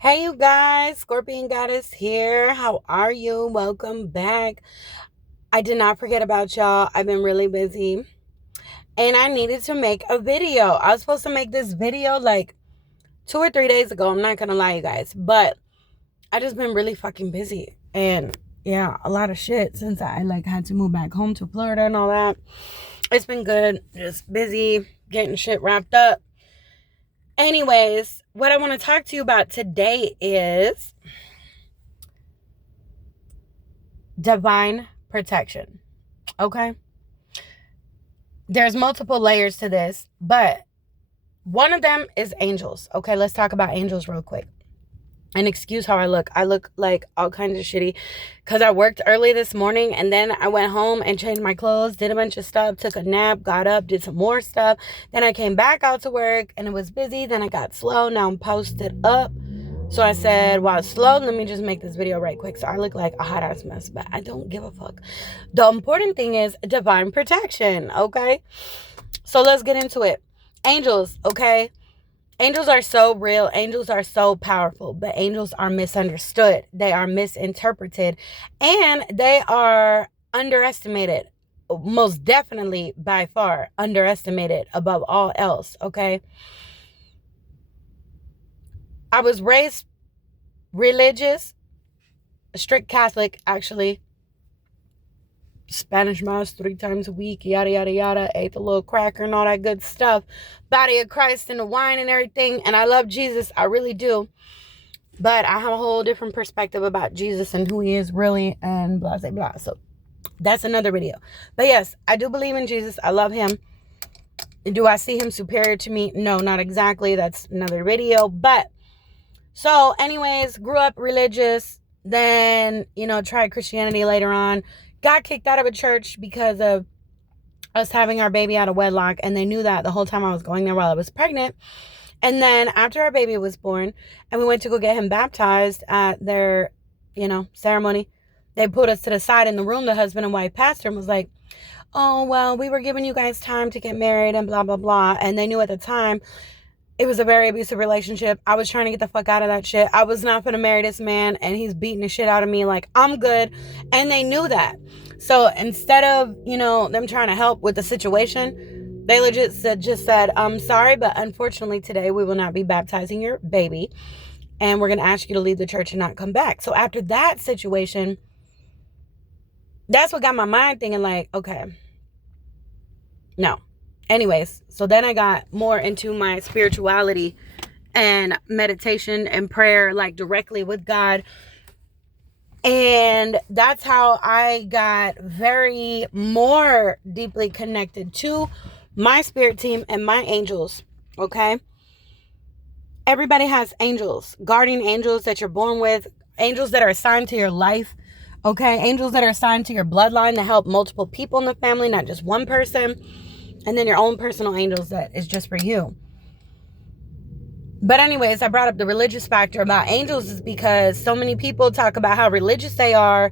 Hey, you guys, Scorpion Goddess here. How are you? Welcome back. I did not forget about y'all. I've been really busy and I needed to make a video. I was supposed to make this video like 2 or 3 days ago. I'm not gonna lie, you guys, but I just been really fucking busy and yeah, a lot of shit since I had to move back home to Florida and all that. It's been good, just busy getting shit wrapped up. Anyways, what I want to talk to you about today is divine protection. Okay? There's multiple layers to this, but one of them is angels. Okay, let's talk about angels real quick. And excuse how I look. I look like all kinds of shitty because I worked early this morning and then I went home and changed my clothes, did a bunch of stuff, took a nap, got up, did some more stuff. Then I came back out to work and it was busy. Then I got slow. Now I'm posted up. So I said, while it's slow, let me just make this video right quick. So I look like a hot ass mess, but I don't give a fuck. The important thing is divine protection, okay? So let's get into it. Angels, okay? Angels are so real. Angels are so powerful, but angels are misunderstood. They are misinterpreted and they are underestimated. Most definitely, by far, underestimated above all else, okay? I was raised religious, strict Catholic, actually. Spanish mass 3 times a week, yada, yada, yada. Ate the little cracker and all that good stuff. Body of Christ and the wine and everything. And I love Jesus. I really do. But I have a whole different perspective about Jesus and who he is really and blah, blah, blah. So that's another video. But yes, I do believe in Jesus. I love him. Do I see him superior to me? No, not exactly. That's another video. But so anyways, grew up religious. Then, tried Christianity later on. Got kicked out of a church because of us having our baby out of wedlock. And they knew that the whole time I was going there while I was pregnant. And then after our baby was born and we went to go get him baptized at their, ceremony, they put us to the side in the room, the husband and wife pastor, and was like, oh, well, we were giving you guys time to get married and blah, blah, blah. And they knew at the time it was a very abusive relationship. I was trying to get the fuck out of that shit. I was not going to marry this man and he's beating the shit out of me. Like, I'm good. And they knew that. So instead of, them trying to help with the situation, they legit just said, I'm sorry, but unfortunately today we will not be baptizing your baby. And we're going to ask you to leave the church and not come back. So after that situation, that's what got my mind thinking like, okay, no. Anyways, so then I got more into my spirituality and meditation and prayer, like directly with God. And that's how I got very more deeply connected to my spirit team and my angels. Okay. Everybody has angels, guardian angels that you're born with, angels that are assigned to your life. Okay. Angels that are assigned to your bloodline to help multiple people in the family, not just one person. And then your own personal angels that is just for you. But anyways, I brought up the religious factor about angels is because so many people talk about how religious they are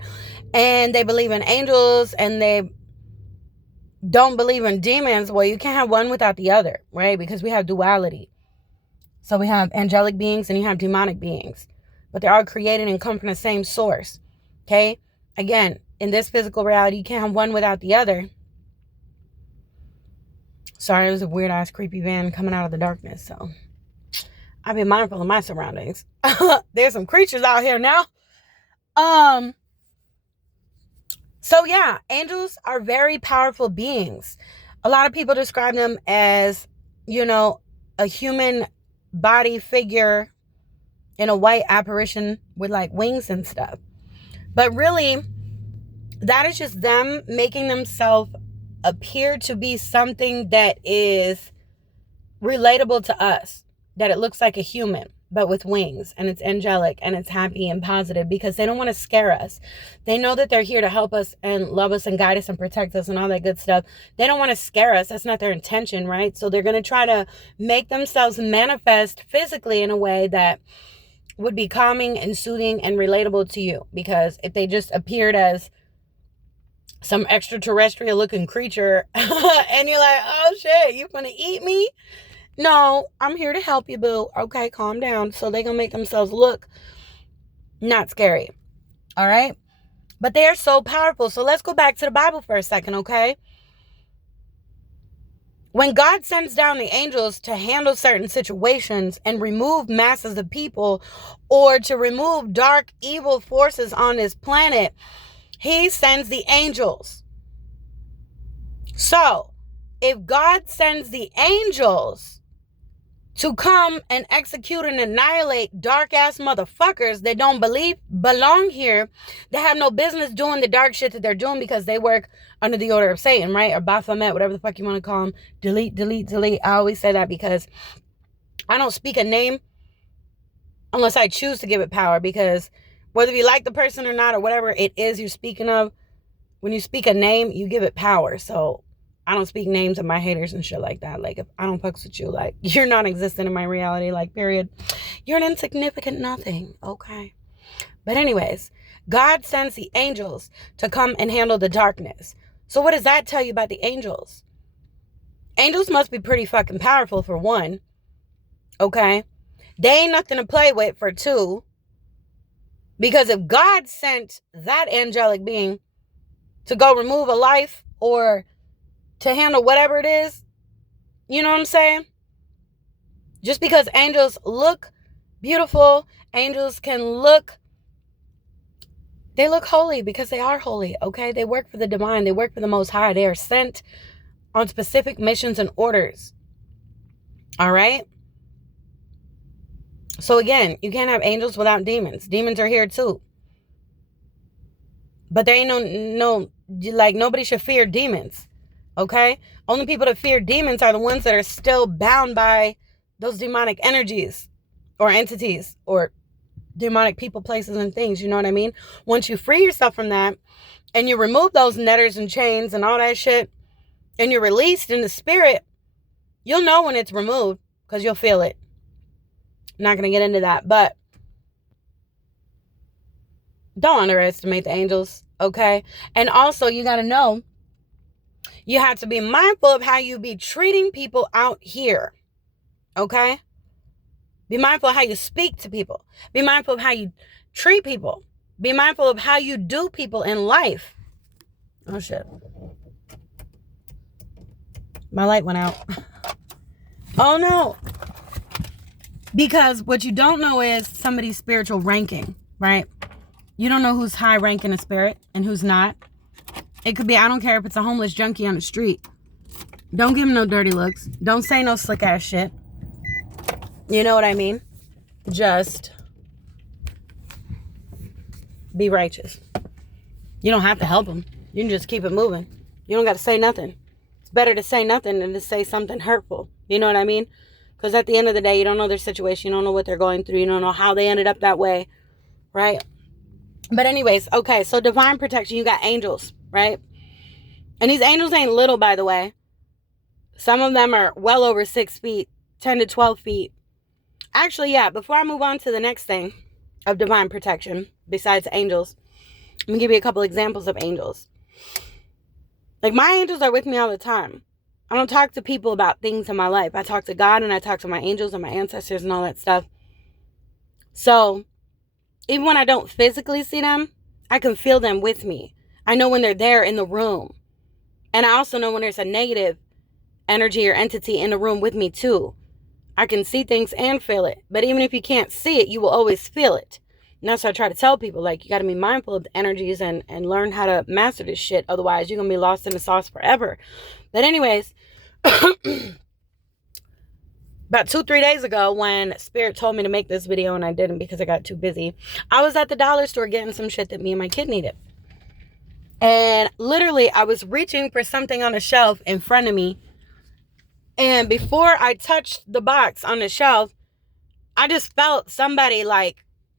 and they believe in angels and they don't believe in demons. Well, you can't have one without the other, right? Because we have duality. So we have angelic beings and you have demonic beings. But they're all created and come from the same source. Okay? Again, in this physical reality, you can't have one without the other. Sorry, it was a weird ass creepy van coming out of the darkness. So I've been mindful of my surroundings. There's some creatures out here now. So yeah, angels are very powerful beings. A lot of people describe them as, a human body figure in a white apparition with like wings and stuff. But really, that is just them making themselves appear to be something that is relatable to us, that it looks like a human but with wings and it's angelic and it's happy and positive because they don't want to scare us. They know that they're here to help us and love us and guide us and protect us and all that good stuff. They don't want to scare us. That's not their intention, right? So they're going to try to make themselves manifest physically in a way that would be calming and soothing and relatable to you, because if they just appeared as some extraterrestrial looking creature and you're like, oh shit, you gonna eat me? No, I'm here to help you, boo. Okay, calm down. So they gonna make themselves look not scary. All right? But they are so powerful. So let's go back to the Bible for a second, okay? When God sends down the angels to handle certain situations and remove masses of people, or to remove dark, evil forces on this planet, he sends the angels. So, if God sends the angels to come and execute and annihilate dark ass motherfuckers that don't belong here, that have no business doing the dark shit that they're doing because they work under the order of Satan, right? Or Baphomet, whatever the fuck you want to call them. Delete, delete, delete. I always say that because I don't speak a name unless I choose to give it power, because whether you like the person or not, or whatever it is you're speaking of, when you speak a name, you give it power. So I don't speak names of my haters and shit like that. Like, if I don't fucks with you, like, you're non-existent in my reality, like, period. You're an insignificant nothing, okay? But anyways, God sends the angels to come and handle the darkness. So what does that tell you about the angels? Angels must be pretty fucking powerful, for one, okay? They ain't nothing to play with, for two. Because if God sent that angelic being to go remove a life, or to handle whatever it is, you know what I'm saying? Just because angels look beautiful, angels can look, they look holy because they are holy, okay? They work for the divine. They work for the Most High. They are sent on specific missions and orders. All right? So again, you can't have angels without demons. Demons are here too. But there ain't like, nobody should fear demons. Okay? Only people that fear demons are the ones that are still bound by those demonic energies or entities or demonic people, places, and things. You know what I mean? Once you free yourself from that and you remove those netters and chains and all that shit, and you're released in the spirit, you'll know when it's removed because you'll feel it. I'm not going to get into that, but don't underestimate the angels, okay? And also, you got to know, you have to be mindful of how you be treating people out here, okay? Be mindful of how you speak to people. Be mindful of how you treat people. Be mindful of how you do people in life. Oh, shit. My light went out. Oh, no. Because what you don't know is somebody's spiritual ranking, right? You don't know who's high ranking in spirit and who's not. It could be, I don't care if it's a homeless junkie on the street. Don't give him no dirty looks. Don't say no slick ass shit. You know what I mean? Just be righteous. You don't have to help him. You can just keep it moving. You don't got to say nothing. It's better to say nothing than to say something hurtful. You know what I mean? Because at the end of the day, you don't know their situation. You don't know what they're going through. You don't know how they ended up that way. Right? But anyways, okay. So divine protection, you got angels, right? And these angels ain't little, by the way. Some of them are well over 6 feet, 10 to 12 feet. Actually, yeah, before I move on to the next thing of divine protection, besides angels, let me give you a couple examples of angels. Like, my angels are with me all the time. I don't talk to people about things in my life. I talk to God, and I talk to my angels and my ancestors and all that stuff. So, even when I don't physically see them, I can feel them with me. I know when they're there in the room. And I also know when there's a negative energy or entity in the room with me too. I can see things and feel it. But even if you can't see it, you will always feel it. And that's what I try to tell people. Like, you got to be mindful of the energies and learn how to master this shit. Otherwise, you're going to be lost in the sauce forever. But anyways, about 2-3 days ago, when Spirit told me to make this video and I didn't because I got too busy, I was at the dollar store getting some shit that me and my kid needed. And literally, I was reaching for something on a shelf in front of me. And before I touched the box on the shelf, I just felt somebody, like,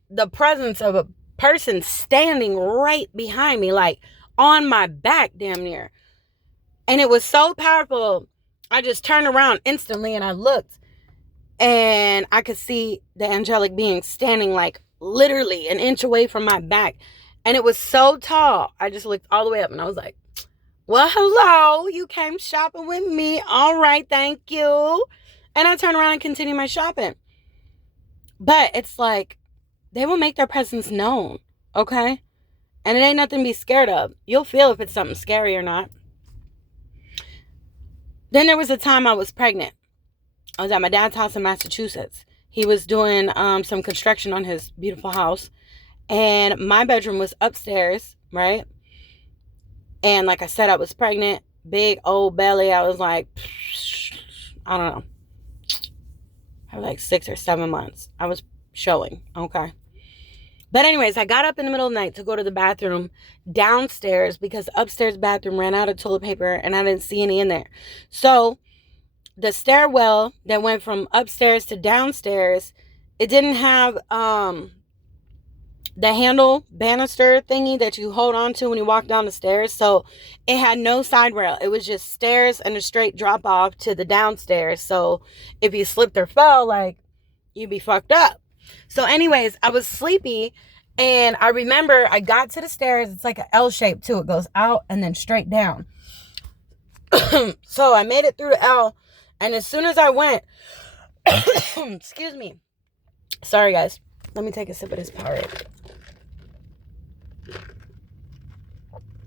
the presence of a person standing right behind me, like on my back damn near. And it was so powerful. I just turned around instantly and I looked. And I could see the angelic being standing, like, literally an inch away from my back. And it was so tall. I just looked all the way up and I was like, well, hello, you came shopping with me. All right, thank you. And I turn around and continue my shopping. But it's like, they will make their presence known, okay? And it ain't nothing to be scared of. You'll feel if it's something scary or not. Then there was a time I was pregnant. I was at my dad's house in Massachusetts. He was doing some construction on his beautiful house. And my bedroom was upstairs, right? And like I said, I was pregnant. Big old belly. I was like, I don't know. I was like 6 or 7 months. I was showing, okay? But anyways, I got up in the middle of the night to go to the bathroom downstairs because the upstairs bathroom ran out of toilet paper and I didn't see any in there. So the stairwell that went from upstairs to downstairs, it didn't have the handle banister thingy that you hold on to when you walk down the stairs. So it had no side rail. It was just stairs and a straight drop off to the downstairs. So if you slipped or fell, like, you'd be fucked up. So anyways, I was sleepy and I remember I got to the stairs. It's like an L shape too. It goes out and then straight down. So I made it through the L, and as soon as I went, excuse me. Sorry guys. Let me take a sip of this Powerade.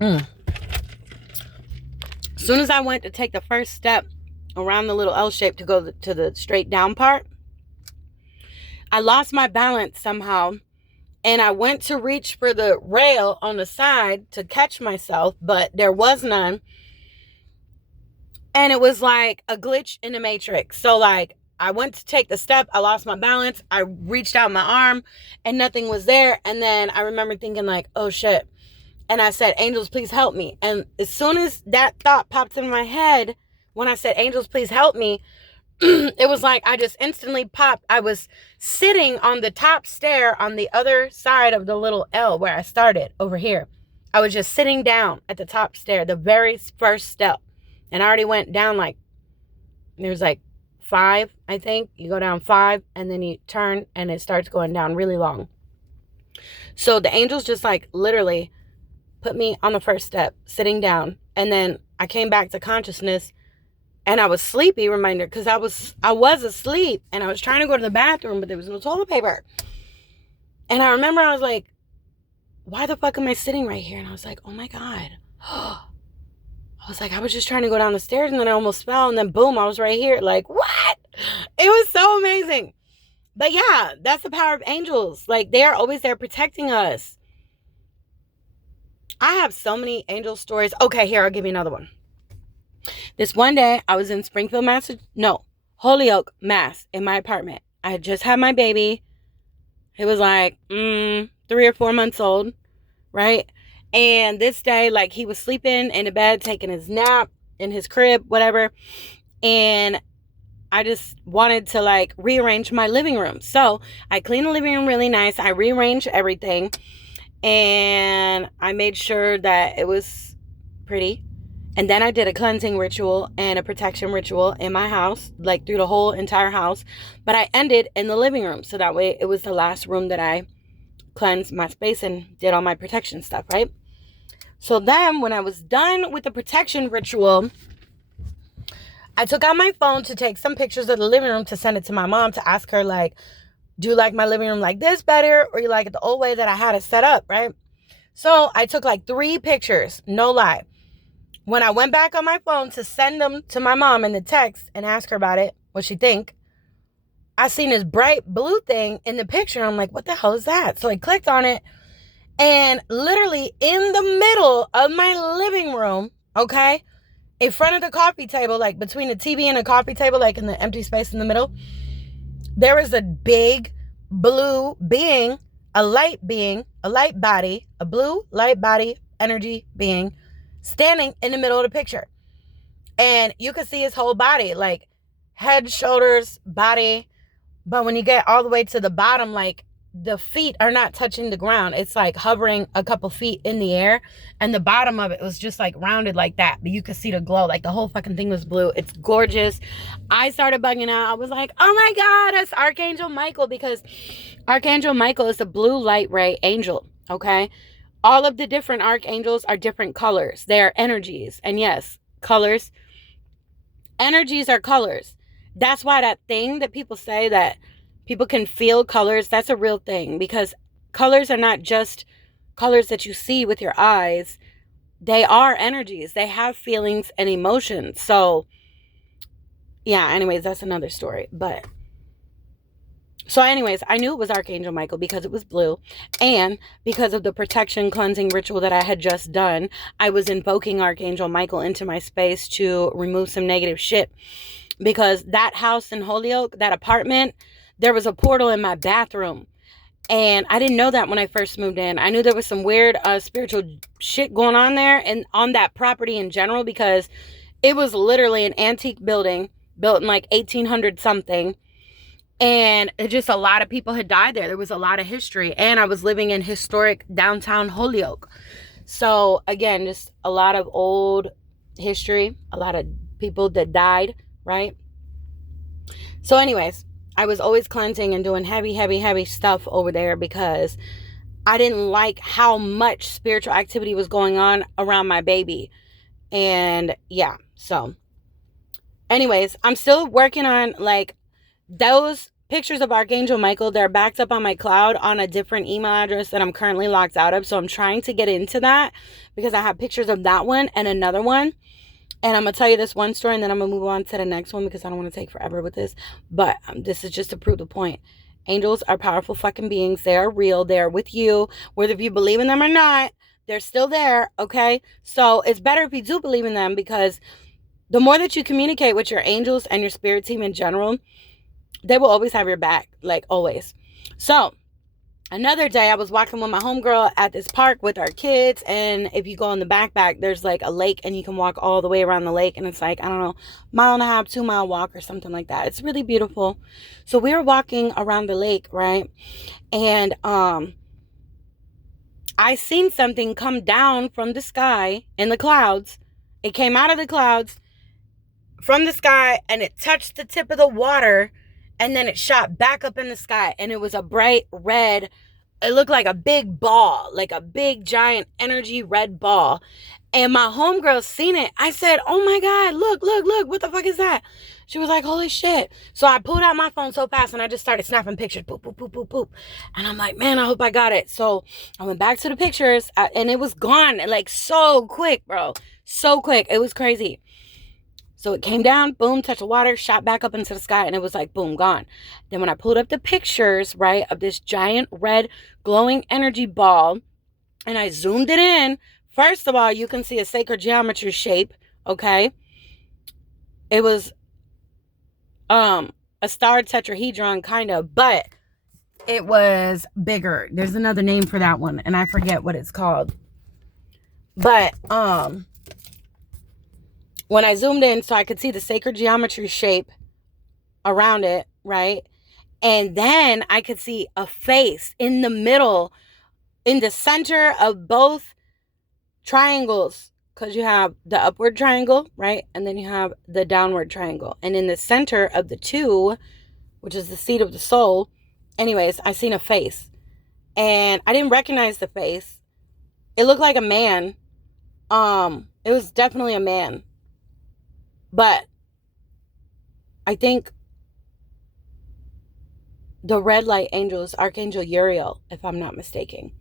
As soon as I went to take the first step around the little L shape to go to the straight down part, I lost my balance somehow, and I went to reach for the rail on the side to catch myself, but there was none. And it was like a glitch in the matrix. So like, I went to take the step, I lost my balance, I reached out my arm and nothing was there. And then I remember thinking like, oh shit. And I said, angels, please help me. And as soon as that thought popped in my head, when I said, angels, please help me, it was like I just instantly popped. I was sitting on the top stair on the other side of the little L where I started over here. I was just sitting down at the top stair, the very first step. And I already went down like, there's like 5, I think. You go down 5 and then you turn and it starts going down really long. So the angels just like literally put me on the first step, sitting down. And then I came back to consciousness and I was sleepy, reminder, because I was asleep and I was trying to go to the bathroom, but there was no toilet paper. And I remember I was like, why the fuck am I sitting right here? And I was like, oh my God. I was like, I was just trying to go down the stairs and then I almost fell and then boom, I was right here. Like, what? It was so amazing. But yeah, that's the power of angels. Like, they are always there protecting us. I have so many angel stories. Okay, here, I'll give you another one. This one day, I was in Springfield, Holyoke, Mass, in my apartment. I had just had my baby. It was like 3 or 4 months old, right? And this day, like, he was sleeping in the bed, taking his nap in his crib, whatever. And I just wanted to, like, rearrange my living room. So I cleaned the living room really nice. I rearranged everything. And I made sure that it was pretty. And then I did a cleansing ritual and a protection ritual in my house, like through the whole entire house. But I ended in the living room. So that way it was the last room that I cleansed my space and did all my protection stuff, right? So then when I was done with the protection ritual, I took out my phone to take some pictures of the living room to send it to my mom to ask her, like, do you like my living room like this better, or you like it the old way that I had it set up, right? So I took like 3 pictures, no lie. When I went back on my phone to send them to my mom in the text and ask her about it, what she think, I seen this bright blue thing in the picture. I'm like, what the hell is that? So I clicked on it, and literally in the middle of my living room, okay, in front of the coffee table, like between the TV and the coffee table, like in the empty space in the middle, there is a big blue being, a light body, a blue light body energy being standing in the middle of the picture. And you could see his whole body, like head, shoulders, body. But when you get all the way to the bottom, like the feet are not touching the ground. It's like hovering a couple feet in the air. And the bottom of it was just like rounded like that. But you could see the glow. Like the whole fucking thing was blue. It's gorgeous. I started bugging out. I was like, oh my God, that's Archangel Michael. Because Archangel Michael is a blue light ray angel. Okay. All of the different archangels are different colors. They are energies. And yes, colors. Energies are colors. That's why that thing that people say that people can feel colors, that's a real thing, because colors are not just colors that you see with your eyes. They are energies. They have feelings and emotions. So, yeah, anyways, that's another story. But so, anyways, I knew it was Archangel Michael because it was blue, and because of the protection cleansing ritual that I had just done. I was invoking Archangel Michael into my space to remove some negative shit, because that house in Holyoke, that apartment, there was a portal in my bathroom, and I didn't know that when I first moved in. I knew there was some weird spiritual shit going on there and on that property in general, because it was literally an antique building built in like 1800 something. And just a lot of people had died there. There was a lot of history. And I was living in historic downtown Holyoke. So again, just a lot of old history, a lot of people that died, right? So anyways, I was always cleansing and doing heavy stuff over there, because I didn't like how much spiritual activity was going on around my baby. And yeah, so anyways, I'm still working on like those pictures of Archangel Michael. They're backed up on my cloud on a different email address that I'm currently locked out of. So I'm trying to get into that, because I have pictures of that one and another one. And I'm going to tell you this one story, and then I'm going to move on to the next one, because I don't want to take forever with this. But this is just to prove the point. Angels are powerful fucking beings. They are real. They are with you. Whether if you believe in them or not, they're still there, okay? So it's better if you do believe in them, because the more that you communicate with your angels and your spirit team in general, they will always have your back, like always. So another day I was walking with my homegirl at this park with our kids, and if you go in the back, there's like a lake, and you can walk all the way around the lake, and it's like, I don't know, 1.5 2-mile walk or something like that. It's really beautiful. So we were walking around the lake, right? And I seen something come down from the sky in the clouds. It came out of the clouds from the sky, and it touched the tip of the water, and then it shot back up in the sky, and it was a bright red. It looked like a big ball, like a big giant energy red ball. And my homegirl seen it. I said, oh my God, look, what the fuck is that? She was like, holy shit. So I pulled out my phone so fast, and I just started snapping pictures. Boop, boop, boop, boop, boop. And I'm like, man, I hope I got it. So I went back to the pictures, and it was gone, like so quick, bro. So quick. It was crazy. So it came down, boom, touched the water, shot back up into the sky, and it was like, boom, gone. Then when I pulled up the pictures, right, of this giant red glowing energy ball, and I zoomed it in, first of all, you can see a sacred geometry shape, okay? It was a star tetrahedron, kind of, but it was bigger. There's another name for that one, and I forget what it's called. But, when I zoomed in, so I could see the sacred geometry shape around it, right? And then I could see a face in the middle, in the center of both triangles, because you have the upward triangle, right? And then you have the downward triangle. And in the center of the two, which is the seat of the soul, anyways, I seen a face. And I didn't recognize the face. It looked like a man. It was definitely a man. But I think the red light angel is Archangel Uriel, if I'm not mistaken.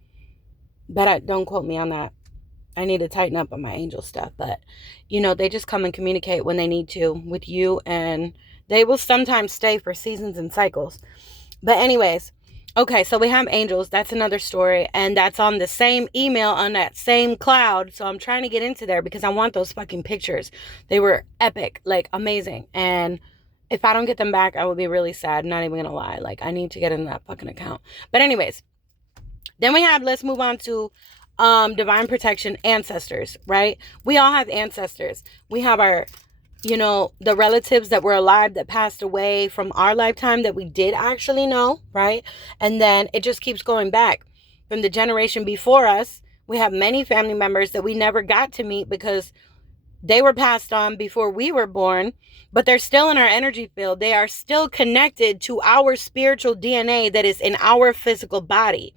But don't quote me on that. I need to tighten up on my angel stuff. But, you know, they just come and communicate when they need to with you. And they will sometimes stay for seasons and cycles. But anyways, okay, so we have angels. That's another story. And that's on the same email on that same cloud. So I'm trying to get into there because I want those fucking pictures. They were epic, like amazing. And if I don't get them back, I will be really sad. Not even gonna lie. Like, I need to get in that fucking account. But anyways, then we have, let's move on to divine protection, ancestors, right? We all have ancestors. We have our, you know, the relatives that were alive that passed away from our lifetime that we did actually know, right? And then it just keeps going back from the generation before us. We have many family members that we never got to meet because they were passed on before we were born, but they're still in our energy field. They are still connected to our spiritual DNA that is in our physical body,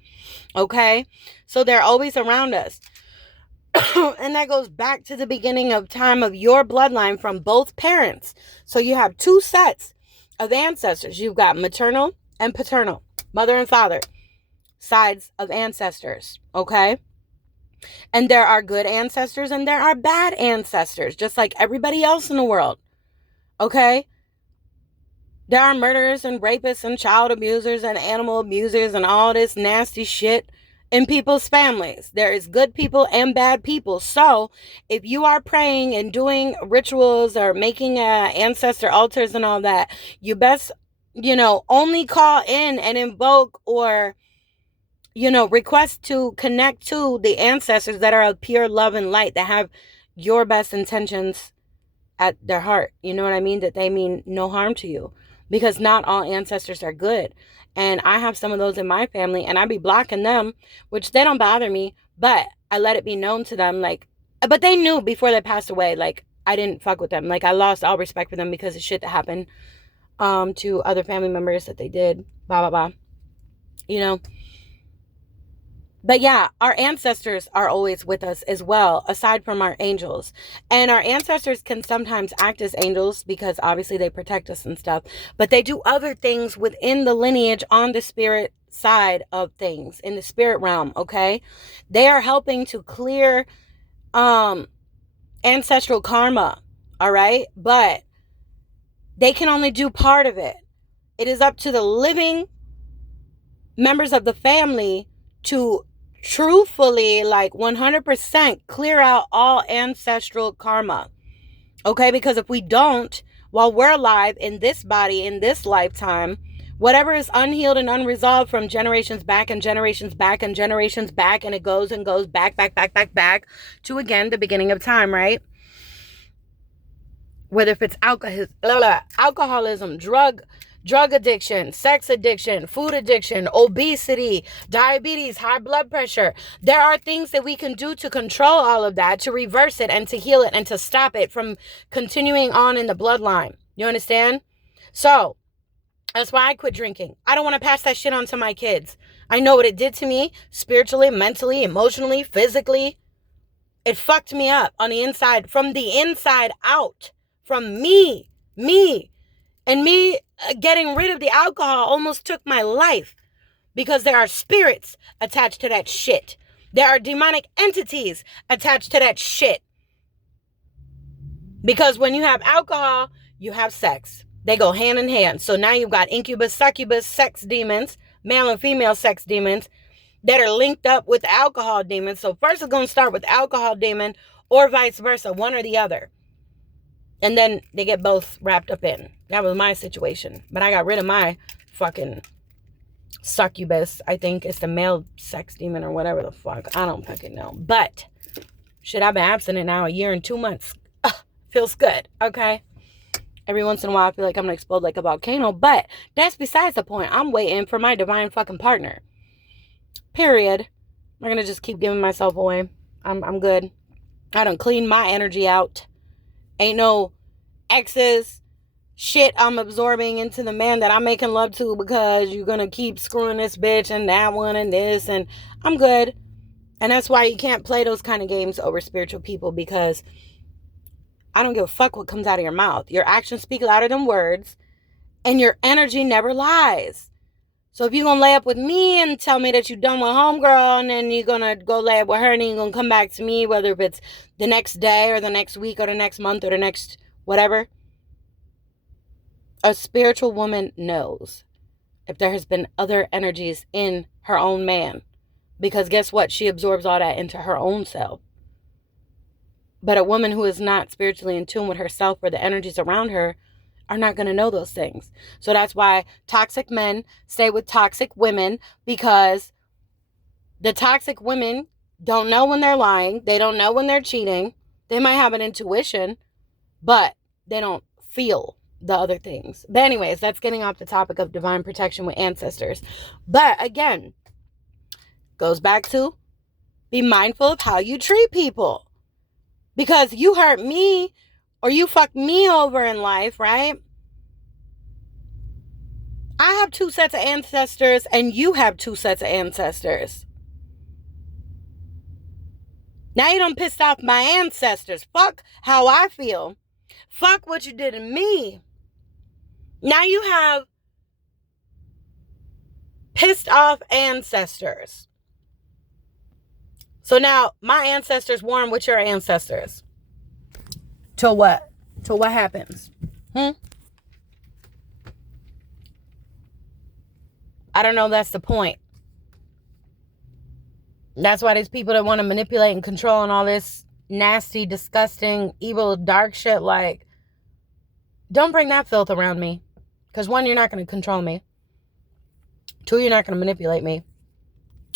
okay? So they're always around us. And that goes back to the beginning of time of your bloodline from both parents. So you have two sets. of ancestors. You've got maternal and paternal, mother and father sides of ancestors, okay? And there are good ancestors and there are bad ancestors, just like everybody else in the world, okay? There are murderers and rapists and child abusers and animal abusers and all this nasty shit in people's families. There is good people and bad people. So if you are praying and doing rituals or making ancestor altars and all that, you best, only call in and invoke or, request to connect to the ancestors that are of pure love and light, that have your best intentions at their heart. You know what I mean? That they mean no harm to you. Because not all ancestors are good. And I have some of those in my family, and I be blocking them, which they don't bother me, but I let it be known to them, like, but they knew before they passed away, like, I didn't fuck with them. Like, I lost all respect for them because of shit that happened to other family members that they did, blah, blah, blah, you know. But yeah, our ancestors are always with us as well, aside from our angels. And our ancestors can sometimes act as angels because obviously they protect us and stuff. But they do other things within the lineage on the spirit side of things, in the spirit realm, okay? They are helping to clear ancestral karma, all right? But they can only do part of it. It is up to the living members of the family to truthfully, like 100%, clear out all ancestral karma. Okay? Because if we don't, while we're alive in this body, in this lifetime, whatever is unhealed and unresolved from generations back and generations back and generations back, and it goes and goes back to, again, the beginning of time, right? Whether if it's alcoholism, drug addiction, sex addiction, food addiction, obesity, diabetes, high blood pressure. There are things that we can do to control all of that, to reverse it and to heal it and to stop it from continuing on in the bloodline. You understand? So that's why I quit drinking. I don't want to pass that shit on to my kids. I know what it did to me spiritually, mentally, emotionally, physically. It fucked me up on the inside, from the inside out, from me. And me getting rid of the alcohol almost took my life, because there are spirits attached to that shit. There are demonic entities attached to that shit. Because when you have alcohol, you have sex. They go hand in hand. So now you've got incubus, succubus, sex demons, male and female sex demons that are linked up with alcohol demons. So first it's going to start with alcohol demon, or vice versa, one or the other. And then they get both wrapped up in. That was my situation. But I got rid of my fucking succubus. I think it's the male sex demon or whatever the fuck. I don't fucking know. But shit, I've been abstinent now 1 year and 2 months. Feels good, okay? Every once in a while I feel like I'm gonna explode like a volcano. But that's besides the point. I'm waiting for my divine fucking partner. Period. I'm gonna just keep giving myself away. I'm good. I done cleaned my energy out. Ain't no exes shit I'm absorbing into the man that I'm making love to, because you're gonna keep screwing this bitch and that one and this, and I'm good. And that's why you can't play those kind of games over spiritual people, because I don't give a fuck what comes out of your mouth. Your actions speak louder than words, and your energy never lies. So if you're gonna lay up with me and tell me that you're done with homegirl, and then you're gonna go lay up with her, and then you're gonna come back to me, whether if it's the next day or the next week or the next month or the next whatever, a spiritual woman knows if there has been other energies in her own man, because guess what? She absorbs all that into her own self. But a woman who is not spiritually in tune with herself or the energies around her are not going to know those things. So that's why toxic men stay with toxic women, because the toxic women don't know when they're lying. They don't know when they're cheating. They might have an intuition, but they don't feel the other things. But anyways, that's getting off the topic of divine protection with ancestors. But again, goes back to be mindful of how you treat people. Because you hurt me or you fucked me over in life, right? I have 2 sets of ancestors and you have 2 sets of ancestors. Now you done pissed off my ancestors. Fuck how I feel. Fuck what you did to me. Now you have pissed off ancestors. So now my ancestors warn with your ancestors. To what? To what happens? I don't know. That's the point. That's why there's people that want to manipulate and control and all this nasty, disgusting, evil, dark shit. Like, don't bring that filth around me. Because 1, you're not going to control me. 2, you're not going to manipulate me.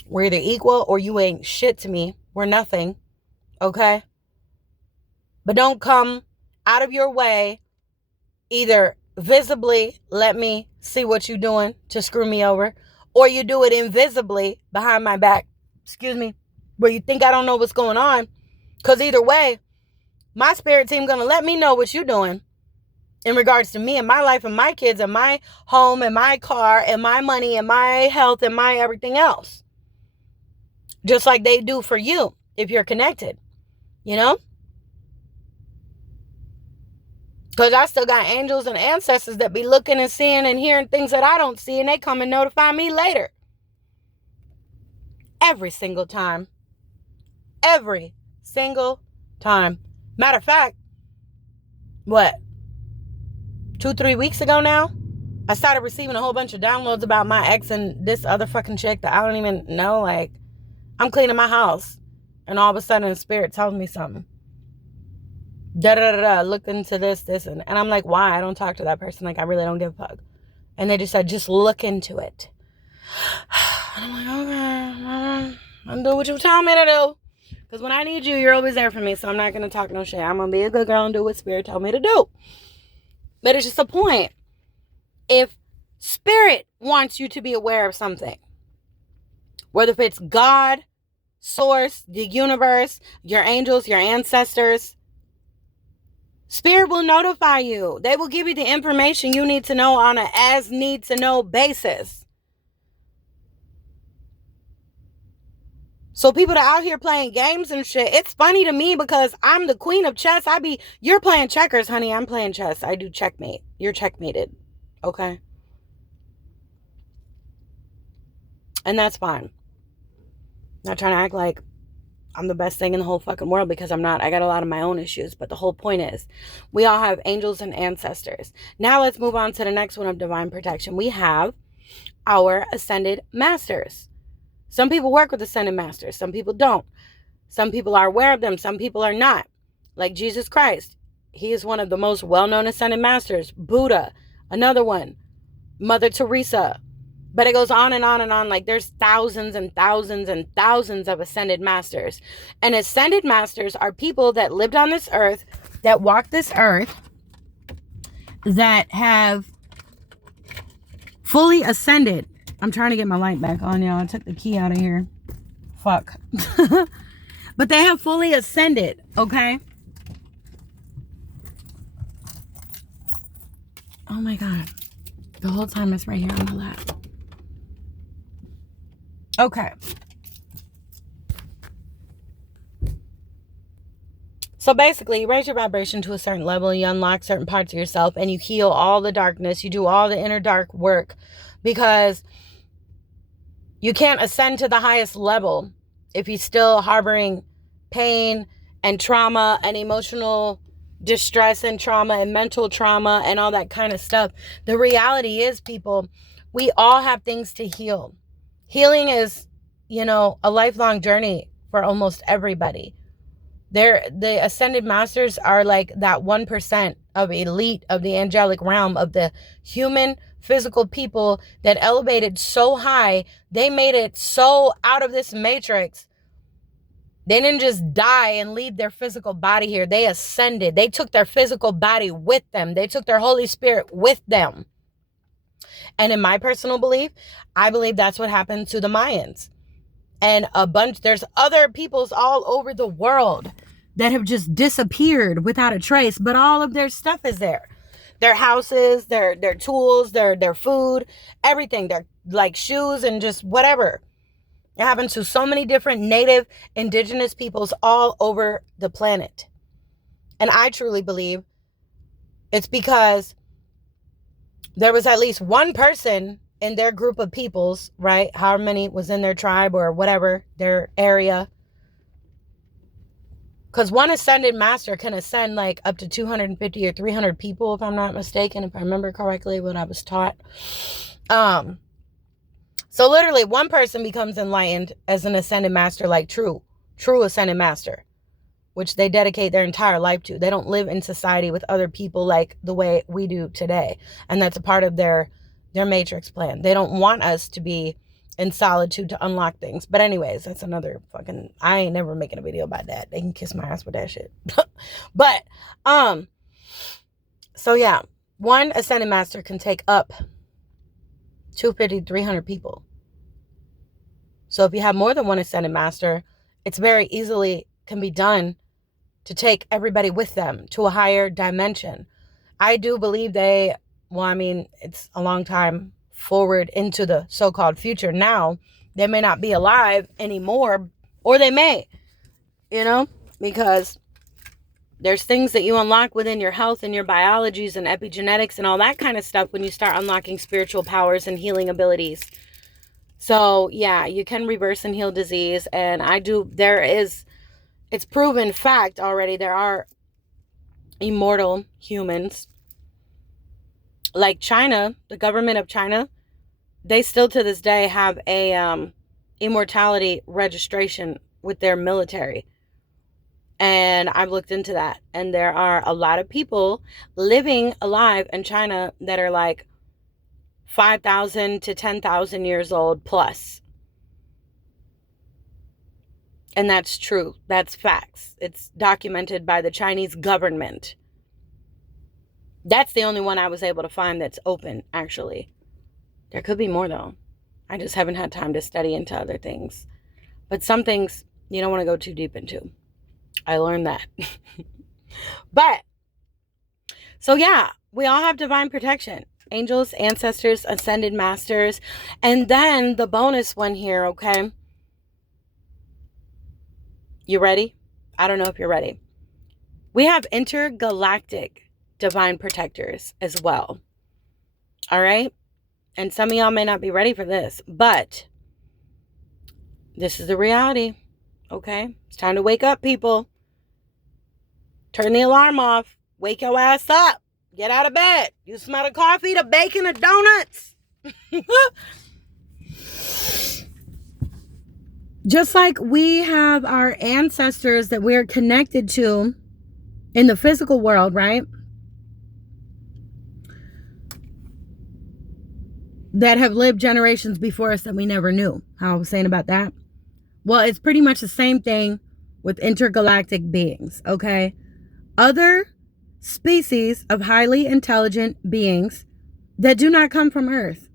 We're either equal or you ain't shit to me. We're nothing. Okay? But don't come out of your way, either visibly let me see what you're doing to screw me over, or you do it invisibly behind my back, where you think I don't know what's going on. Because either way, my spirit team going to let me know what you're doing in regards to me and my life and my kids and my home and my car and my money and my health and my everything else. Just like they do for you if you're connected, you know? Because I still got angels and ancestors that be looking and seeing and hearing things that I don't see, and they come and notify me later. Every single time. Every single time. Matter of fact, 2-3 weeks ago now, I started receiving a whole bunch of downloads about my ex and this other fucking chick that I don't even know. Like, I'm cleaning my house, and all of a sudden the spirit tells me something. Look into this, and I'm like, why? I don't talk to that person. Like, I really don't give a fuck. And they just said, just look into it. And I'm like, okay, I'll do what you tell me to do. Because when I need you, you're always there for me. So I'm not going to talk no shit. I'm going to be a good girl and do what spirit told me to do. But it's just a point. If spirit wants you to be aware of something, whether if it's God, source, the universe, your angels, your ancestors, spirit will notify you. They will give you the information you need to know on an as need to know basis. So people that are out here playing games and shit, it's funny to me because I'm the queen of chess. You're playing checkers, honey. I'm playing chess. I do checkmate. You're checkmated. Okay? And that's fine. Not trying to act like I'm the best thing in the whole fucking world, because I'm not. I got a lot of my own issues. But the whole point is, we all have angels and ancestors. Now let's move on to the next one of divine protection. We have our ascended masters. Some people work with ascended masters. Some people don't. Some people are aware of them. Some people are not. Like Jesus Christ. He is one of the most well-known ascended masters. Buddha, another one. Mother Teresa. But it goes on and on and on. Like, there's thousands and thousands and thousands of ascended masters. And ascended masters are people that lived on this earth, that walk this earth, that have fully ascended. I'm trying to get my light back on, y'all. I took the key out of here. Fuck. But they have fully ascended, okay? Oh my God. The whole time it's right here on my lap. Okay. So basically, you raise your vibration to a certain level, you unlock certain parts of yourself, and you heal all the darkness. You do all the inner dark work, because you can't ascend to the highest level if you're still harboring pain and trauma and emotional distress and trauma and mental trauma and all that kind of stuff. The reality is, people, we all have things to heal. Healing is, a lifelong journey for almost everybody. The ascended masters are like that 1% of elite of the angelic realm of the human physical people that elevated so high. They made it so out of this matrix. They didn't just die and leave their physical body here. They ascended. They took their physical body with them. They took their Holy Spirit with them. And in my personal belief, I believe that's what happened to the Mayans. And there's other peoples all over the world that have just disappeared without a trace, but all of their stuff is there. Their houses, their tools, their food, everything. Their like shoes and just whatever. It happens to so many different native indigenous peoples all over the planet. And I truly believe it's because there was at least one person in their group of peoples, right? However many was in their tribe or whatever, their area. Because one ascended master can ascend like up to 250 or 300 people, if I'm not mistaken, if I remember correctly what I was taught. So literally one person becomes enlightened as an ascended master, like true ascended master, which they dedicate their entire life to. They don't live in society with other people like the way we do today. And that's a part of their matrix plan. They don't want us to be in solitude to unlock things. But anyways, that's another fucking, I ain't never making a video about that. They can kiss my ass with that shit. But, so yeah, one ascended master can take up 250, 300 people. So if you have more than one ascended master, it's very easily can be done to take everybody with them to a higher dimension. I do believe it's a long time forward into the so-called future now. They may not be alive anymore, or they may, because there's things that you unlock within your health and your biologies and epigenetics and all that kind of stuff when you start unlocking spiritual powers and healing abilities. So yeah, you can reverse and heal disease. And it's proven fact already. There are immortal humans. Like China, the government of China, they still to this day have a immortality registration with their military. And I've looked into that. And there are a lot of people living alive in China that are like 5,000 to 10,000 years old plus. And that's true. That's facts. It's documented by the Chinese government. That's the only one I was able to find that's open, actually. There could be more, though. I just haven't had time to study into other things. But some things you don't want to go too deep into. I learned that. But, so yeah, we all have divine protection. Angels, ancestors, ascended masters. And then the bonus one here, okay? You ready? I don't know if you're ready. We have intergalactic divine protectors as well. All right? And some of y'all may not be ready for this, but this is the reality. Okay? It's time to wake up, people. Turn the alarm off. Wake your ass up. Get out of bed. You smell the coffee, the bacon, the donuts. Just like we have our ancestors that we're connected to in the physical world, right? That have lived generations before us that we never knew. How I was saying about that? Well, it's pretty much the same thing with intergalactic beings, okay? Other species of highly intelligent beings that do not come from Earth.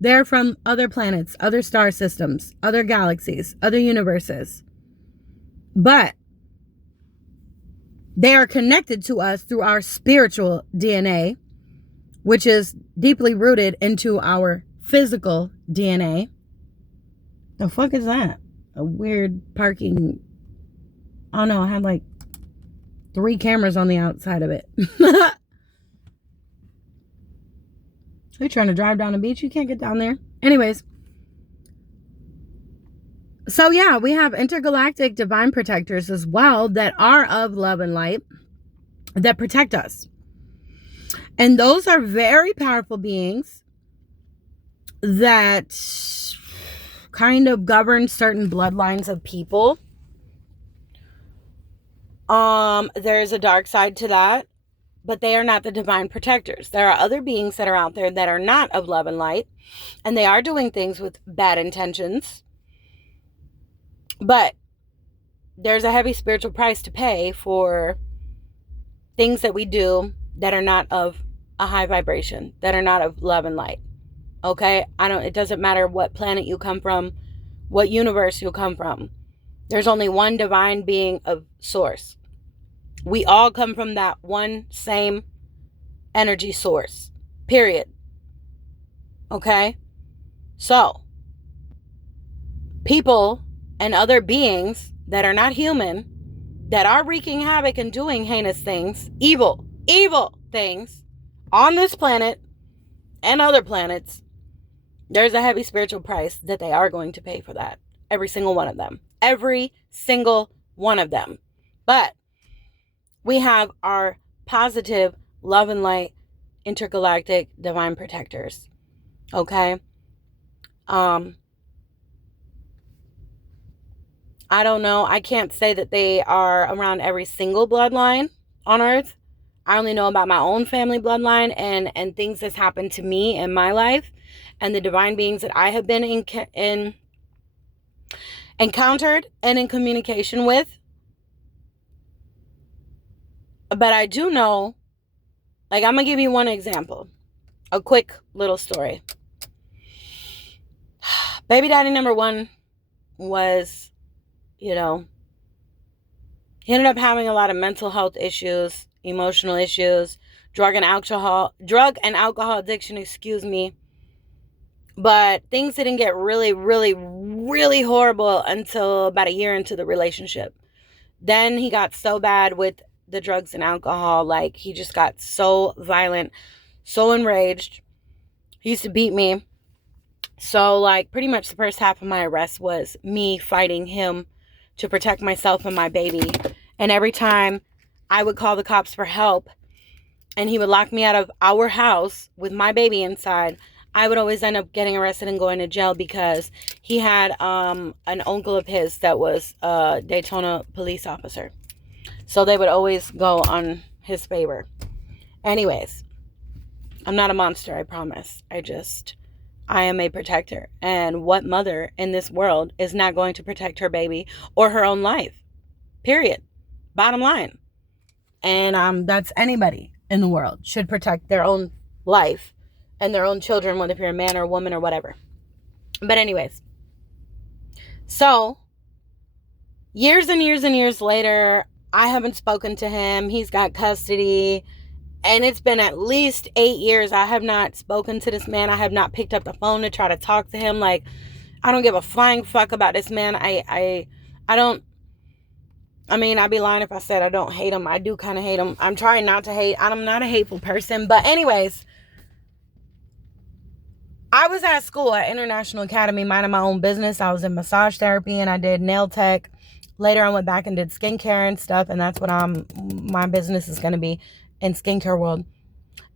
They're from other planets, other star systems, other galaxies, other universes. But they are connected to us through our spiritual DNA, which is deeply rooted into our physical DNA. The fuck is that? A weird parking. Oh no, I had like 3 cameras on the outside of it. You're trying to drive down the beach? You can't get down there. Anyways. So yeah, we have intergalactic divine protectors as well that are of love and light that protect us. And those are very powerful beings that kind of govern certain bloodlines of people. There's a dark side to that, but they are not the divine protectors. There are other beings that are out there that are not of love and light, and they are doing things with bad intentions. But there's a heavy spiritual price to pay for things that we do that are not of a high vibration, that are not of love and light. Okay? It doesn't matter what planet you come from, what universe you come from. There's only one divine being of source. We all come from that one same energy source. Period. Okay? So, people and other beings that are not human, that are wreaking havoc and doing heinous things, evil things on this planet, and other planets, there's a heavy spiritual price that they are going to pay for that. Every single one of them. Every single one of them. But we have our positive love and light intergalactic divine protectors. Okay? I don't know. I can't say that they are around every single bloodline on Earth. I only know about my own family bloodline and things that's happened to me in my life and the divine beings that I have been encountered and in communication with. But I do know, like, I'm going to give you one example. A quick little story. Baby daddy number one was, he ended up having a lot of mental health issues, emotional issues, drug and alcohol addiction, But things didn't get really, really, really horrible until about a year into the relationship. Then he got so bad with the drugs and alcohol, like he just got so violent, so enraged. He used to beat me. So like pretty much the first half of my arrest was me fighting him to protect myself and my baby. And every time I would call the cops for help and he would lock me out of our house with my baby inside, I would always end up getting arrested and going to jail because he had an uncle of his that was a Daytona police officer. So they would always go on his favor. Anyways, I'm not a monster, I promise. I am a protector. And what mother in this world is not going to protect her baby or her own life? Period. Bottom line. And that's anybody in the world should protect their own life and their own children, whether if you're a man or a woman or whatever. But anyways. So, years and years and years later, I haven't spoken to him. He's got custody. And it's been at least 8 years. I have not spoken to this man. I have not picked up the phone to try to talk to him. Like, I don't give a flying fuck about this man. I don't. I mean, I'd be lying if I said I don't hate him. I do kind of hate him. I'm trying not to hate. I'm not a hateful person. But anyways, I was at school at International Academy, minding my own business. I was in massage therapy and I did nail tech. Later, I went back and did skincare and stuff. And that's what my business is going to be in skincare world.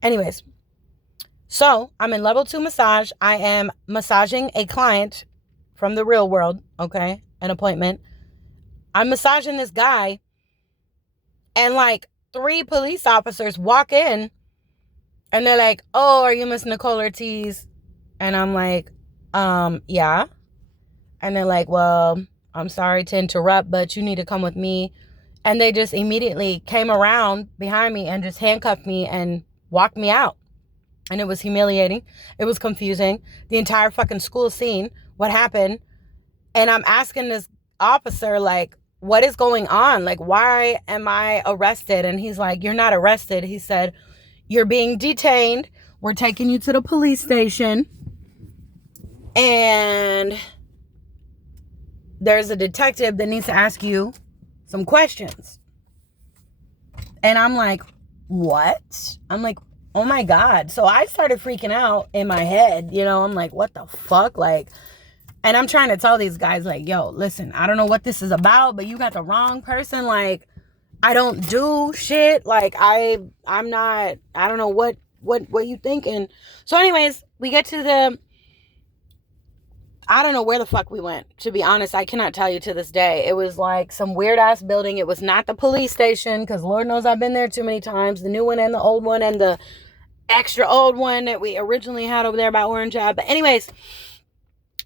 Anyways, so I'm in level 2 massage. I am massaging a client from the real world. Okay. An appointment. I'm massaging this guy. And like 3 police officers walk in. And they're like, "Oh, are you Miss Nicole Ortiz?" And I'm like, yeah. And they're like, "Well, I'm sorry to interrupt, but you need to come with me." And they just immediately came around behind me and just handcuffed me and walked me out. And it was humiliating. It was confusing. The entire fucking school scene, what happened. And I'm asking this officer, like, what is going on? Like, why am I arrested? And he's like, "You're not arrested." He said, "You're being detained. We're taking you to the police station. And there's a detective that needs to ask you some questions." And I'm like, what? I'm like, oh my God. So I started freaking out in my head. I'm like, what the fuck? Like, and I'm trying to tell these guys, like, yo, listen, I don't know what this is about, but you got the wrong person. Like, I don't do shit. Like, I'm not, I don't know what you thinking. So anyways, we get to I don't know where the fuck we went. To be honest, I cannot tell you to this day. It was like some weird ass building. It was not the police station because Lord knows I've been there too many times. The new one and the old one and the extra old one that we originally had over there by Orange Ave. But anyways,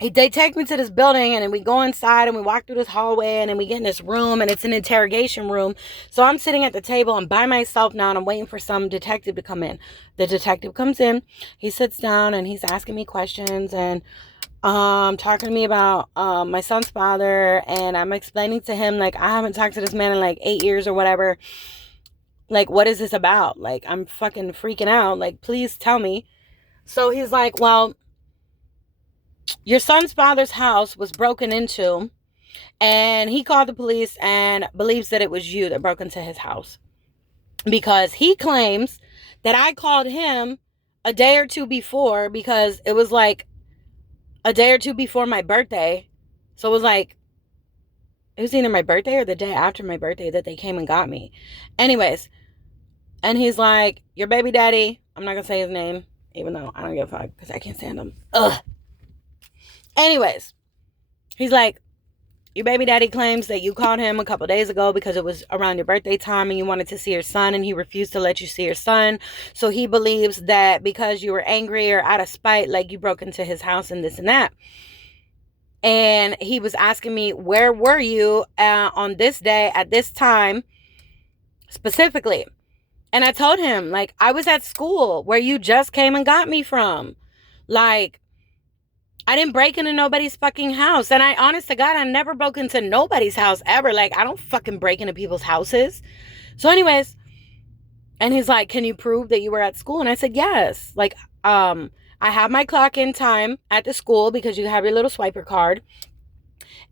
they take me to this building and then we go inside and we walk through this hallway and then we get in this room and it's an interrogation room. So I'm sitting at the table. I'm by myself now and I'm waiting for some detective to come in. The detective comes in. He sits down and he's asking me questions and talking to me about my son's father, and I'm explaining to him, like, I haven't talked to this man in like 8 years or whatever. Like, what is this about? Like, I'm fucking freaking out. Like, please tell me. So he's like, well, your son's father's house was broken into, and he called the police and believes that it was you that broke into his house because he claims that I called him a day or two before, because it was like a day or two before my birthday. So it was like, it was either my birthday or the day after my birthday that they came and got me. Anyways, and he's like, your baby daddy, I'm not going to say his name, even though I don't give a fuck because I can't stand him. Ugh. Anyways, he's like, your baby daddy claims that you called him a couple days ago because it was around your birthday time and you wanted to see your son and he refused to let you see your son. So he believes that because you were angry or out of spite, like you broke into his house and this and that. And he was asking me, where were you on this day at this time specifically? And I told him, like, I was at school where you just came and got me from. Like, I didn't break into nobody's fucking house. And I, honest to God, I never broke into nobody's house ever. Like, I don't fucking break into people's houses. So anyways, and he's like, can you prove that you were at school? And I said, yes. Like, I have my clock in time at the school because you have your little swiper card.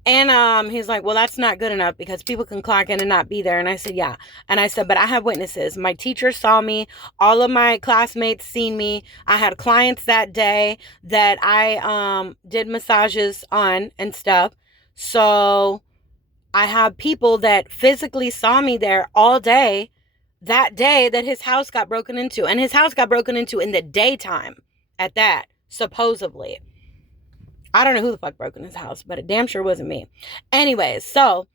And he's like, well, that's not good enough because people can clock in and not be there. And I said, yeah. And I said, but I have witnesses. My teacher saw me. All of my classmates seen me. I had clients that day that I did massages on and stuff. So I have people that physically saw me there all day that day that his house got broken into. And his house got broken into in the daytime at that, supposedly. I don't know who the fuck broke in his house, but it damn sure wasn't me. Anyways, so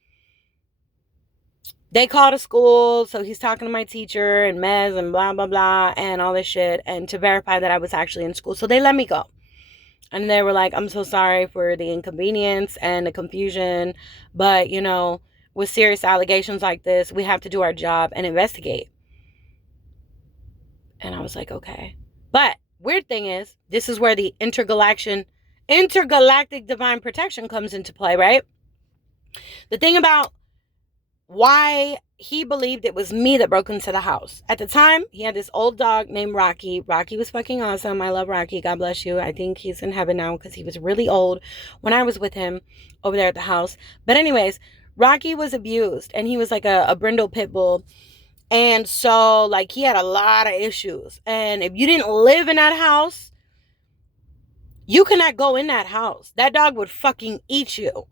they called a school. So he's talking to my teacher and Mez and blah, blah, blah, and all this shit. And to verify that I was actually in school. So they let me go. And they were like, I'm so sorry for the inconvenience and the confusion. But, you know, with serious allegations like this, we have to do our job and investigate. And I was like, okay. But weird thing is, this is where the intergalactic divine protection comes into play, right? The thing about why he believed it was me that broke into the house. At the time, he had this old dog named Rocky. Rocky was fucking awesome. I love Rocky. God bless you. I think he's in heaven now because he was really old when I was with him over there at the house. But anyways, Rocky was abused and he was like a brindle pit bull. And so like he had a lot of issues. And if you didn't live in that house, you cannot go in that house. That dog would fucking eat you.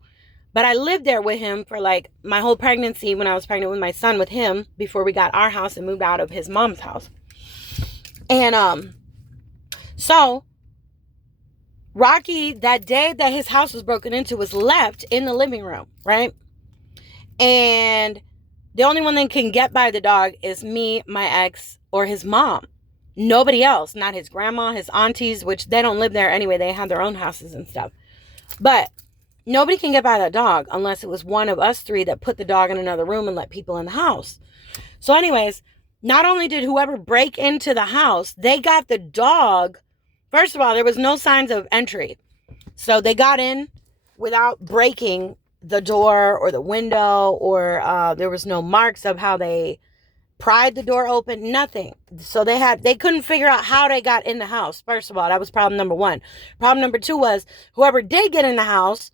But I lived there with him for like my whole pregnancy when I was pregnant with my son with him before we got our house and moved out of his mom's house. And so Rocky, that day that his house was broken into, was left in the living room, right? And the only one that can get by the dog is me, my ex, or his mom. Nobody else, not his grandma, his aunties, which they don't live there anyway. They have their own houses and stuff. But nobody can get by that dog unless it was one of us three that put the dog in another room and let people in the house. So anyways, not only did whoever break into the house, they got the dog. First of all, there was no signs of entry. So they got in without breaking the door or the window, or there was no marks of how they pried the door open, nothing. So they couldn't figure out how they got in the house. First of all, that was problem number one. Problem number two was whoever did get in the house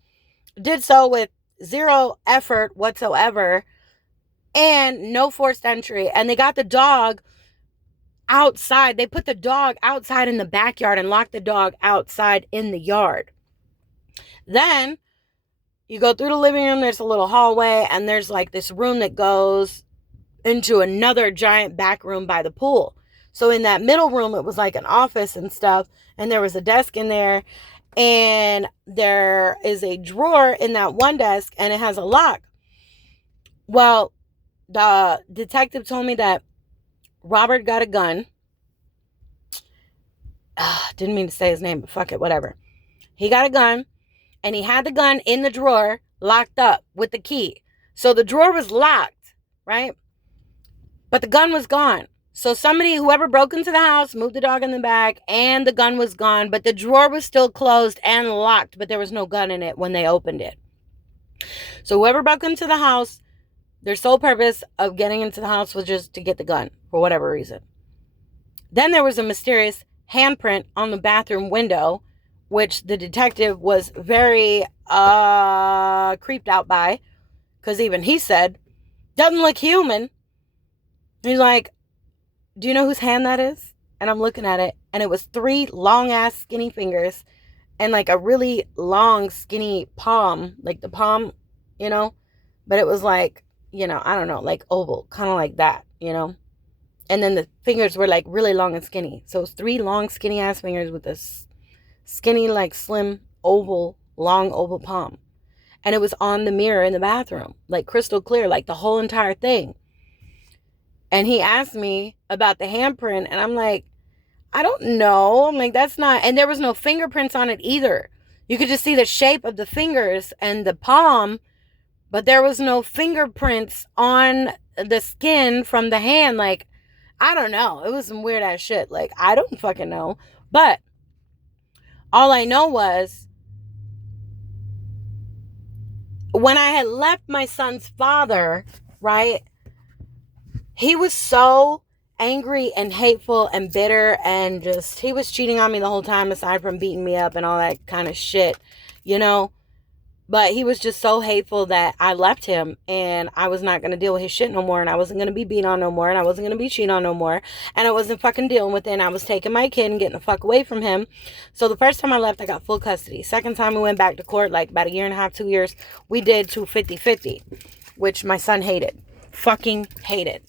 did so with zero effort whatsoever and no forced entry. And they got the dog outside. They put the dog outside in the backyard and locked the dog outside in the yard. Then you go through the living room, there's a little hallway, and there's like this room that goes into another giant back room by the pool. So in that middle room, it was like an office and stuff, and there was a desk in there, and there is a drawer in that one desk, and it has a lock. Well, the detective told me that Robert got a gun. Didn't mean to say his name, but fuck it, whatever. He got a gun, and he had the gun in the drawer locked up with the key. So the drawer was locked, right? But the gun was gone. So whoever broke into the house, moved the dog in the back, and the gun was gone. But the drawer was still closed and locked, but there was no gun in it when they opened it. So whoever broke into the house, their sole purpose of getting into the house was just to get the gun for whatever reason. Then there was a mysterious handprint on the bathroom window, which the detective was very creeped out by, because even he said, doesn't look human. He's like, do you know whose hand that is? and I'm looking at it, and it was 3 long ass skinny fingers and like a really long skinny palm, like the palm, you know, but it was like, you know, I don't know, like oval, kind of like that, you know. And then the fingers were like really long and skinny. So it was 3 long skinny ass fingers with this skinny, like slim oval, long oval palm. And it was on the mirror in the bathroom, like crystal clear, like the whole entire thing. And he asked me about the handprint, and I'm like, I don't know. I'm like, that's not, and there was no fingerprints on it either. You could just see the shape of the fingers and the palm, but there was no fingerprints on the skin from the hand. Like, I don't know. It was some weird ass shit. Like, I don't fucking know. But all I know was when I had left my son's father, right? He was so angry and hateful and bitter, and just, he was cheating on me the whole time aside from beating me up and all that kind of shit, you know. But he was just so hateful that I left him, and I was not going to deal with his shit no more, and I wasn't going to be beat on no more, and I wasn't going to be cheated on no more, and I wasn't fucking dealing with it, and I was taking my kid and getting the fuck away from him. So the first time I left, I got full custody. Second time we went back to court, like about 1.5 years, 2 years, we did 2 50-50, which my son hated. Fucking hated.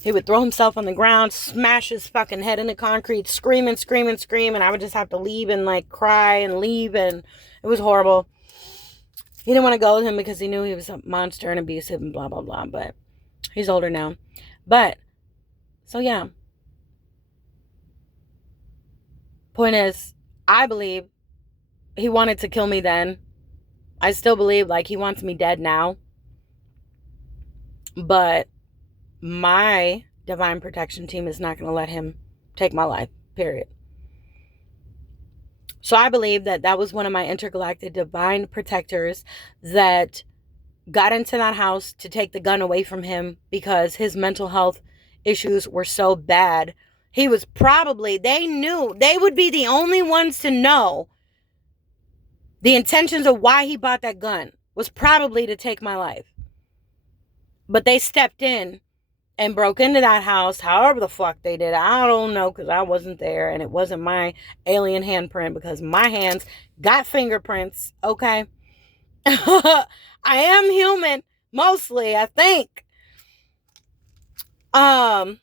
He would throw himself on the ground, smash his fucking head into concrete, scream, and I would just have to leave and like cry and leave, and it was horrible. He didn't want to go with him because he knew he was a monster and abusive and blah, blah, blah, but he's older now. But, so yeah. Point is, I believe he wanted to kill me then. I still believe like he wants me dead now. But my divine protection team is not going to let him take my life, period. So I believe that that was one of my intergalactic divine protectors that got into that house to take the gun away from him because his mental health issues were so bad. He was probably, they knew, they would be the only ones to know the intentions of why he bought that gun was probably to take my life. But they stepped in and broke into that house, however the fuck they did. I don't know, because I wasn't there, and it wasn't my alien handprint, because my hands got fingerprints, okay? I am human, mostly, I think. But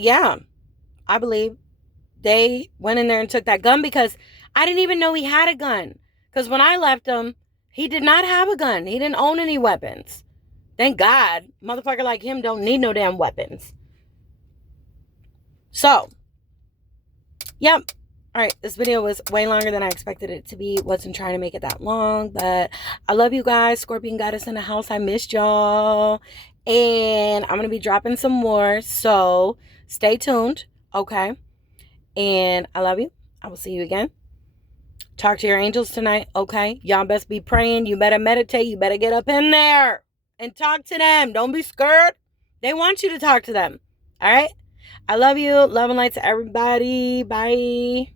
yeah, I believe they went in there and took that gun because I didn't even know he had a gun. Because when I left him, he did not have a gun. He didn't own any weapons. Thank God. Motherfucker like him don't need no damn weapons. So, yep. All right, this video was way longer than I expected it to be. Wasn't trying to make it that long, but I love you guys. Scorpion Goddess in the house. I missed y'all. And I'm going to be dropping some more, so stay tuned, okay? And I love you. I will see you again. Talk to your angels tonight, okay? Y'all best be praying. You better meditate. You better get up in there and talk to them. Don't be scared. They want you to talk to them, all right? I love you. Love and light to everybody. Bye.